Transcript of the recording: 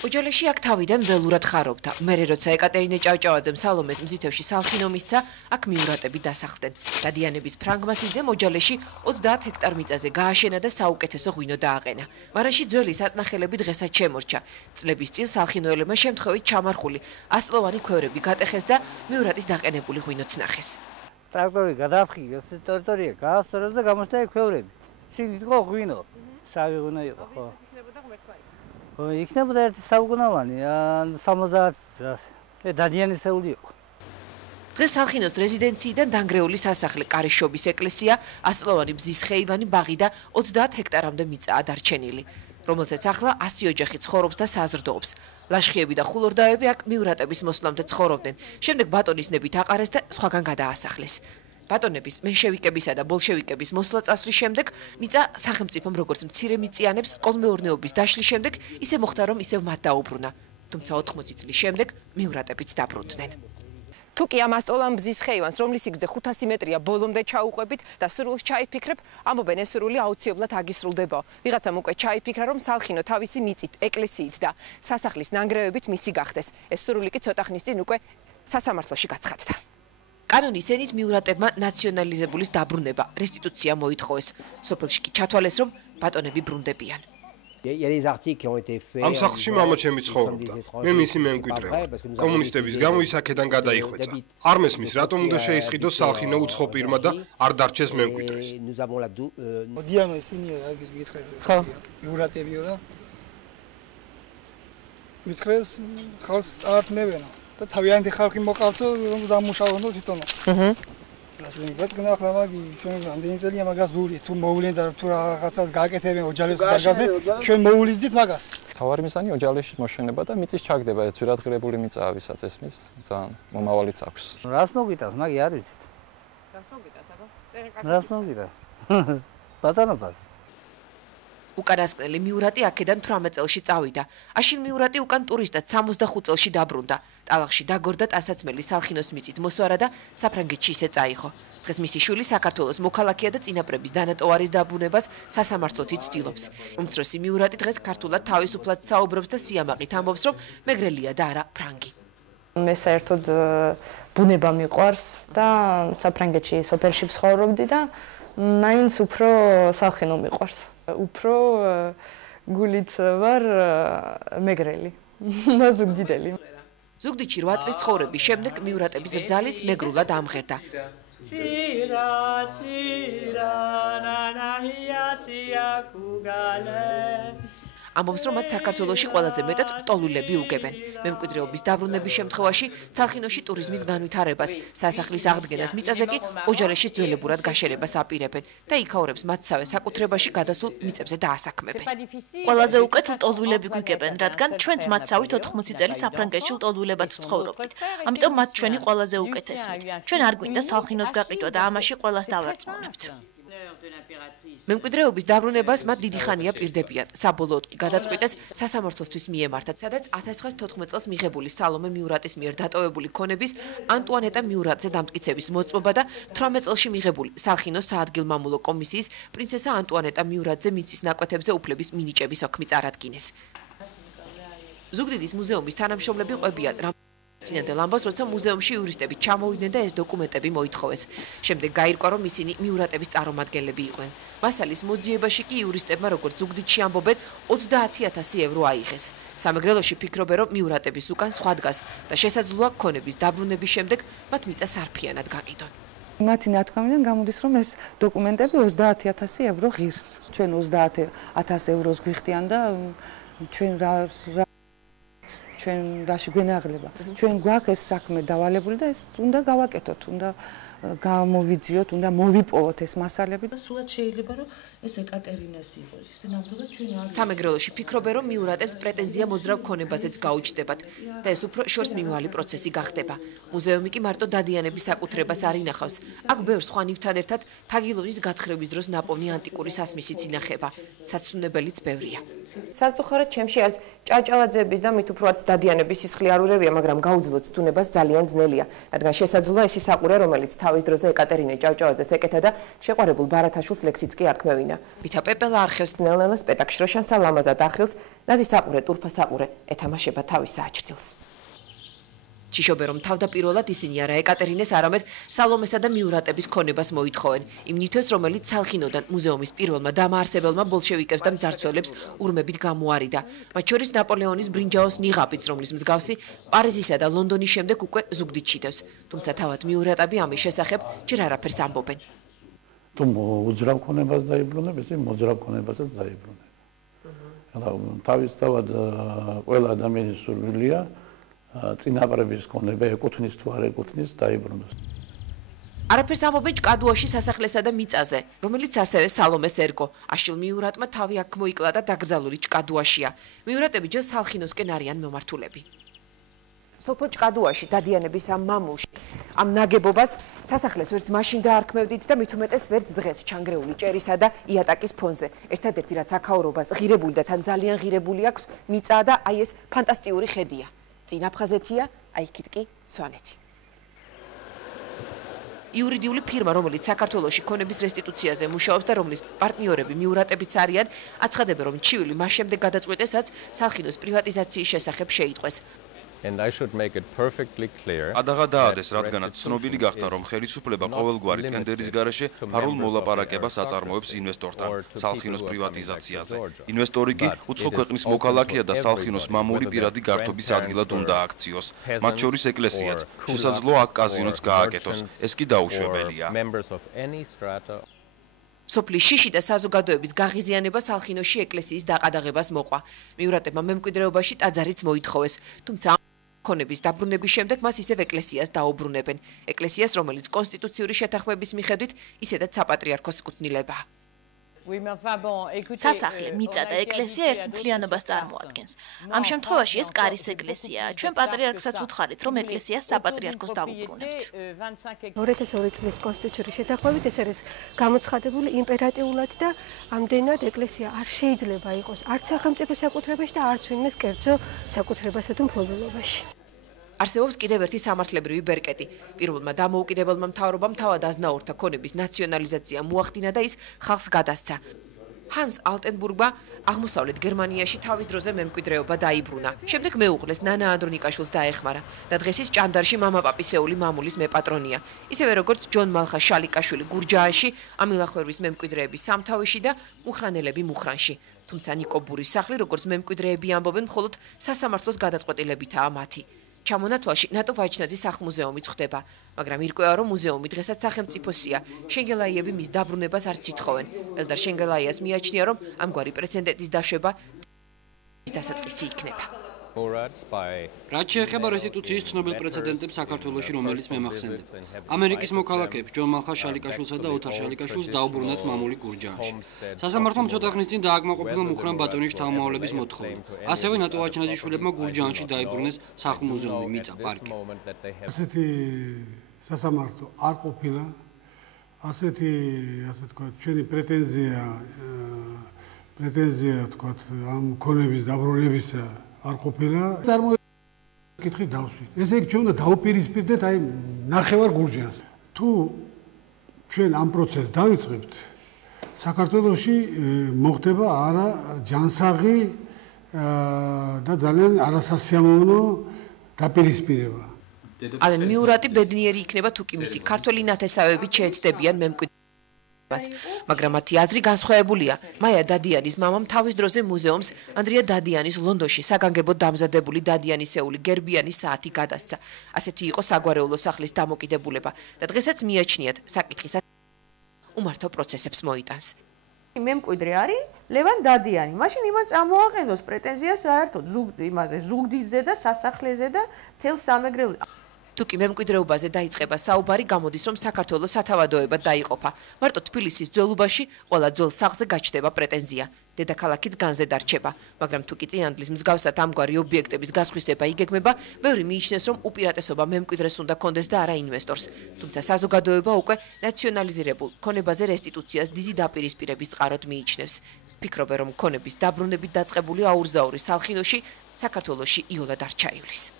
ოჯალეში აქ თავიდან ველურად ხარობდა. მერე როცა ეკატერინე ჭავჭავაძემ სალომეს მზითევში სალხინო მისცა, აქ მიურატები დასახლდნენ. დადიანების ფრანგ მასიძემ ოჯალეში 30 ჰექტარ მიწაზე გააშენა და საუკეთესო ღვინო დააყენა. მარაში ძველი საწნახელები დღესაც შემორჩა. წლების წინ სალხინოელებმა შემთხვევით ჩამარხული 100 წლოვანი ქვევრები გატეხეს და მიურატის დაყენებული ღვინოც ნახეს. ტრაქტორი გადააფრთხილეს ტერიტორია, გაასწორეს და გამოჩნდა ქვევრები. შიგნით იყო ღვინო. შავი ღვინო იყო, ხო. იქნებოდა ერთი საუკუნოვანი, 70 წელს. დადიანისეული იყო. დღეს სალხინოს რეზიდენციიდან დანგრეული სასახლე, კარიშობის ეკლესია, 100 წლოვანი ბზის ხეივანი, ბაღი და 30 ჰექტარამდე მიწაა დარჩენილი, რომელზეც ახლა 100 ოჯახი ცხოვრობს და საზრდოობს. ლაშხიები და ხულორდაები აქ მიურატების მოსვლამდე ცხოვრობდნენ. შემდეგ ბატონისნებით აყარეს და სხვაგან გადაასახლეს. ბატონების, მენშევიკებისა და ბოლშევიკების მოსვლა წასვლის შემდეგ მიწა სახელმწიფომ როგორც მცირე მიწიანებს კოლმეურნეობის დაშლის შემდეგ ისე მოხდა, რომ ისევ მათ დაუბრუნა. თუმცა 80 წლის შემდეგ მიურატებიც დაბრუნდნენ. თუ კი ამ 100 წლოვან ბზის ხეივანს, რომლის სიგრძე 500 მეტრია, ბოლომდე ჩაუყვებით და სრულს ჩაიფიქრებ, ამობენ ეს სრული აუცილებლად აგისრულდება. ვიღაცამ უკვე ჩაიფიქრა, რომ სალხინო თავისი მიწით, ეკლესიით და სასახლის ნანგრევებით მისი გახდეს. ეს სრული კი ცოტა ხნის წინ უკვე სასამართლოში გაცხადდა. კანონის ენით მიურატებმა ნაციონალიზებულის დაბრუნება, რესტიტუცია მოითხოვეს. სოფელში კი ჩათვალეს, რომ ბატონები ბრუნდებიან. ამ სახლში მამა ჩემი ცხოვრობდა. მე მისი მემკვიდრე. კომუნისტების გამო ის აქედან გადაიხვეწა. არ მესმის, რატომ უნდა შეისყიდოს სალხინო უცხო პირმა და არ დარჩეს მემკვიდრეს. დიანო ისინი აგის გითხრეს. ხო. მიურატებიო და გითხრეს ხალხს წაართმევენ. და თავიანთი ხალხი მოყავთო, რომ დამუშავონ თვითონ. ასვენ გაწკნა ახლა მაგი ჩვენ რამდენი წელია მაგას ვული, თუ მოვლენ და თუ რაღაცას გააკეთებენ ოჯალეს დაგავდნენ, ჩვენ მოვლიდით მაგას. თავარი მიზანი ოჯალეში მოშენება და მიწის ჩაგდება, ეს ძვირადღირებული მიწაა ვისაც ესმის, ძალიან მომავალიც აქვს. რას მოგიტანს, მაგი არ ვიცით. რას მოგიტანს, აბა? რას მოგიტანს? ბატონობას. უკანასკნელი მიურატი აქედან 18 წელში წავიდა. აშინ მიურატი უკან ტურისტად 65 წელში დაბრუნდა. ტალახში დაგორდა ტანსაცმელი სალხინოს მიწით მოსვარა და საფრანგეთში ისე წაიღო. დღეს მისი შვილი საქართველოს მოქალაქეა და წინაპრების დანატოვარის დაბრუნებას სასამართლოთი ცდილობს. უმცროსი მიურატი დღეს ქართულად თავისუფლად საუბრობს და სიამაყით ამბობს, რომ მეგრელია და არა ფრანგი. მე საერთოდ ბუნება მიყვარს და საფრანგეთში სოფელში ვცხოვრობდი და მაინც უფრო სალხინო მიყვარს. უფრო გულით ვარ მეგრელი და ზუგდიდელი. ზუგდიდში 8 წლის ცხოვრების შემდეგ მიურატების რძალიც მეგრულად ამღერდა. ამბობს, რომ მათ საქართველოში ყველაზე მეტად ტოლულები უგებენ. მემკვიდრეობის დაბრუნების შემთხვევაში სალხინოში ტურიზმის განვითარებას, სასახლის აღდგენას მიწაზე კი ოჯალეშის ძველებურად გაშენებას აპირებენ და იქაურებს მათსავე საკუთრებაში გადასულ მიწებზე დაასაქმებენ. ყველაზე უკეთ ლტოლვილები გვიგებენ, რადგან ჩვენც მათსავით 80 წელი საფრანგეთში ლტოლვილებად ვცხოვრობდით. ამიტომ მათ ჩვენი ყველაზე უკეთესმით. ჩვენ არ გვინდა სალხინოს გაყიდვა და ამაში ყველას დავარწმუნებთ. მემკვიდრეობის დაბრუნებას მათ დიდი ხანია პირდებიან. საბოლოოდ კი გადაწყვიტეს სასამართლოსთვის მიემართათ, სადაც 1914 წელს მიღებული სალომე მიურატის მიერ დატოვებული ქონების ანტუანეტა მიურატზე დამტკიცების მოწმობა და 18 წელში მიღებული სალხინოს საადგილმამულო კომისიის პრინცესა ანტუანეტა მიურატზე მიწის ნაკვეთებზე უფლების მინიჭების ოქმი წარადგინეს. ზუგდიდის მუზეუმის თანამშრომლები ყვებიან, წინანდელ ამბავს, როცა მუზეუმში იურისტები ჩამოვიდნენ და ეს დოკუმენტები მოითხოვეს. შემდეგ გაირკვა, რომ ისინი მიურატების წარმომადგენლები იყვნენ. მასალის მოძიებაში კი იურისტებმა, როგორც ზუგდიდში ამბობენ, 30,000 ევრო აიღეს. სამეგრელოში ფიქრობენ, რომ მიურატების უკან სხვა დგას და შესაძლოა ქონების დაბრუნების შემდეგ მათ მიწა სარფიანად გაყიდონ. მათი ნათქვამიდან გამოდის, რომ ეს დოკუმენტები 30,000 ევრო ღირს. ჩვენ 30,000 ევროს გვიხდიან და ჩვენ რაში გვენაღლება. ჩვენ გვაქვს ეს საქმე დავალებული და ეს უნდა გავაკეთოთ, უნდა გამოვიძიოთ, უნდა მოვიპოვოთ ეს მასალები და სულად შეიძლება რომ ეს ეკატერინეს იყოს. ისე ნამდვილად ჩვენ არ სამეგრელოში ფიქრობენ, რომ მიურატებს პრეტენზია მოძრავ ქონებაზეც გაუჩნდებათ და ეს უფრო შორს მიმავალი პროცესი გახდება. მუზეუმი კი მარტო დადიანების საკუთრებას არ ინახავს. აქ ბევრ სხვა ნივთთან ერთად თაგილონის გათხრების დროს ნაპოვნი ანტიკური სასმისიც ინახება. საცდუნებელიც ბევრია. სამწუხაროდ ჩემში არის ჭავჭავაძეების და მით უფროაც დადიანების სისხლი არ ურევია, მაგრამ გაუძლო ცდუნებას ძალიან ძნელია, რადგან შესაძლოა ეს ის საყურე, რომელიც თავის დროზე ეკატერინე ჭავჭავაძეს ეკეთა და შეყვარებულ ბარათაშვილს ლექსიც კი ათქმევინა. ვითა პეპელა არხევს ნელ-ნელა სპეტაკ შროშანსა ლამაზად ახრილს, ნაზი საყურე, ტურფა საყურე ეთამაშება თავის საჩtildeს. Ჩიშობე რომ თავდაპირველად ისინი არა ეკატერინეს, არამედ სალომესა და მიურატების ქონებას მოითხოვენ. იმ ნივთებს, რომელიც სალხინოდან მუზეუმის პირველმა დამაარსებელმა ბოლშევიკებს და მძარცველებს ურმებით გამოარიდა. მათ შორის ნაპოლეონის ბრინჯაოს ნიღაბიც, რომლის მსგავსი პარიზისა და ლონდონის შემდეგ უკვე ზუგდიდ ჩიდევს. თუმცა თავად მიურატები ამის შესახებ ჯერ არაფერს ამბობენ. თუ უძრავ ქონებას დაიბრუნებ, ესე მოძრავ ქონებასაც დაიბრუნებ. თავისთავად ყველა ადამიანის სურვილია წინაპრების ქონება ეკუთვნის თუ არ ეკუთვნის დაიბრუნოს. არაფერს ამბობენ ჭკადუაში სასახლესა და მიწაზე, რომელიც ასევე სალომეს ერგო. აშილ მიურატმა თავი აქ მოიკლა და დაკრძალული ჭკადუაშია. მიურატები ჯერ სალხინოსკენ არიან მომართულები. სოფელ ჭკადუაში დადიანების ამ მამულში, ამ ნაგებობას სასახლეს ვერც მაშინ დაარქმევდით და მით უმეტეს ვერც დღეს ჩანგრეული ჭერისა და იატაკის ფონზე. ერთადერთი რაც აქაურობას ღირებული და თან ძალიან ღირებული აქვს, მიწა და აი ეს ფანტასტიკური ხედია. წინ აფხაზეთია, აი იქით კი სვანეთი. იურიდიული ფირმა, რომელიც საქართველოში ქონების რესტიტუციაზე მუშაობს და რომლის პარტნიორები მიურატებიც არიან, აცხადებენ, რომ ჩივილი მას შემდეგ გადაწყვეტეს, რაც სალხინოს პრივატიზაციის შესახებ შეიტყვეს. ადაღადაადეს, რადგანაც ცნობილი გახდა, რომ ხელისუფლება ყოველგვარი ტენდერის გარეშე ფარულ მოლაპარაკებას აწარმოებს ინვესტორთან სალხინოს პრივატიზაციაზე. ინვესტორი კი უცხო ქვეყნის მოქალაქეა და სალხინოს მამული პირადი გართობის ადგილად უნდა აქციოს. მათ შორის ეკლესიაც, შესაძლოა აქ კაზინოც გააკეთოს. ეს კი დაუშვებელია. სოფლის შიში და საზოგადოების გაღიზიანება სალხინოში ეკლესიის დაყადაღებას მოყვა. მიურატებმა მემკვიდრეობაში ტაძარიც მოითხოვეს, თუმცა ქონების დაბრუნების შემდეგ მას ისევ ეკლესიას დაუბრუნებენ. ეკლესიას, რომელიც კონსტიტუციური შეთანხმების მიხედვით ისედაც საპატრიარქოს კუთვნილებაა. სასახლე, მიწა და ეკლესია ერთ მთლიანობას წარმოადგენს. ამ შემთხვევაში ეს კარის ეკლესიაა. ჩვენ პატრიარქსაც ვუთხარით, რომ ეკლესიას საპატრიარქოს დავუბრუნებთ. 2002 წლის კონსტიტუციური შეთანხმებით ეს არის გამოცხადებული იმპერატიულად და ამდენად ეკლესია არ შეიძლება იყოს არც სახელმწიფო საკუთრებაში და არც ვინმეს კერძო საკუთრებასა თუ მფლობელობაში. არსებობს კიდევ ერთი სამართლებრივი ბერკეტი. პირველმა დამოუკიდებელმა მთავრობამ თავად აზნაურთა ქონების ნაციონალიზაცია მოახდინა და ის ხალხს გადასცა. ჰანს ალტენბურგმა აღმოსავლეთ გერმანიაში თავის დროზე მემკვიდრეობა დაიბრუნა. შემდეგ მეუღლეს ნანა ანდრონიკაშვილს დაეხმარა და დღეს ის ჭანდარში მამაპაპისეული მამულის მეპატრონია. ისევე როგორც ჯონ მალხა შალიკაშვილი გურჯაანში, ამილახვერვის მემკვიდრეების სამთავეში და მუხრანელები მუხრანში. თუმცა ნიკო ბურის სახლი, როგორც მემკვიდრეები ამბობენ, მხოლოდ სასამართლოს გადაწყვეტილებითაა მათი. ჩამონათვალში ნატო ვაიჩნაძის სახლ-მუზეუმიც ხდება, მაგრამ ირკვევა, რომ მუზეუმი დღესაც სახელმწიფოსია. შენგელაიები მის დაბრუნებას არც ითხოვენ. ელდარ შენგელაიას მიაჩნია, რომ ამგვარი პრეცედენტის დაშვება დასაწყისი იქნება. რაც შეეხება რესტიტუციის ცნობილ პრეცედენტებს საქართველოში, რომელიც მემახსენდეთ. ამერიკის მოქალაქეებს ჯონ მალხა შალიკაშვილსა და ოთარ შალიკაშვილს დაუბრუნათ მამული გურჯაანში. სასამართლომ ცოტა ხნის წინ დააკმაყოფილა მუხრან ბატონის შთამომავლების მოთხოვნა. ასევე ნატო ვაჩნაძიშვილებმა გურჯაანში დაიბრუნეს სახლ-მუზეუმი, მიწა, პარკი. ასეთი სასამართლო არ ყოფილა. ასეთი, ასე ვთქვათ, ჩვენი პრეტენზია ვთქვათ, ამ ქონების დაბრუნებისა არ ყოფილა. კითხი დავსვით. ესე იგი ჩვენ უნდა დავუპირისპირდეთ აი ნახევარ გურჯაანს. თუ ჩვენ ამ პროცესს დავიწყებთ, საქართველოში მოხდება არა ჯანსაღი და ძალიან არასასიამოვნო დაპირისპირება. ალენ მიურატი ბედნიერი იქნება თუ კი მისი ქართველი ნათესავებით შეეცდებიან მემკვიდრეობას. მაგრამ მათი აზრი განსხვავებულია. მაია დადიანის მამამ თავის დროზე მუზეუმს ანდრია დადიანის ლონდონში საგანგებოდ დამზადებული დადიანისეული გერბიანი საათი გადასცა. ასეთი იყო საგვარეულო სახლის დამოკიდებულება და დღესაც მიაჩნიათ საკითხის უმართო პროცესებს მოიტანს. მემკვიდრე არის ლევან დადიანი. მაშინ იმან წამოაყენოს პრეტენზია საერთოდ ზუგდიდზე და სასახლეზე და თელ სამეგრელო. თუკი მემკვიდრეობაზე დაიწყება საუბარი, გამოდის, რომ საქართველოს სათავადოებად დაიყოფა. მარტო თბილისის ძველობაში ყველა ძველ სახლზე გაჩნდება პრეტენზია. დედაქალაქიც განზე დარჩება, მაგრამ თუკი წინანდლის მსგავსად ამგვარი ობიექტების გასხვისება იგეგმება, ბევრი მიიჩნევს, რომ უპირატესობა მემკვიდრეს უნდა კონდეს და არა ინვესტორს. თუმცა საზოგადოება უკვე ნაციონალიზირებულ ქონებაზე რესტიტუციას დიდი დაპირისპირების წყაროდ მიიჩნევს. ფიქრობენ, რომ ქონების დაბრუნებით დაწყებული აურზაური სალხინოში საქართველოში იოლად არ ჩაივლის.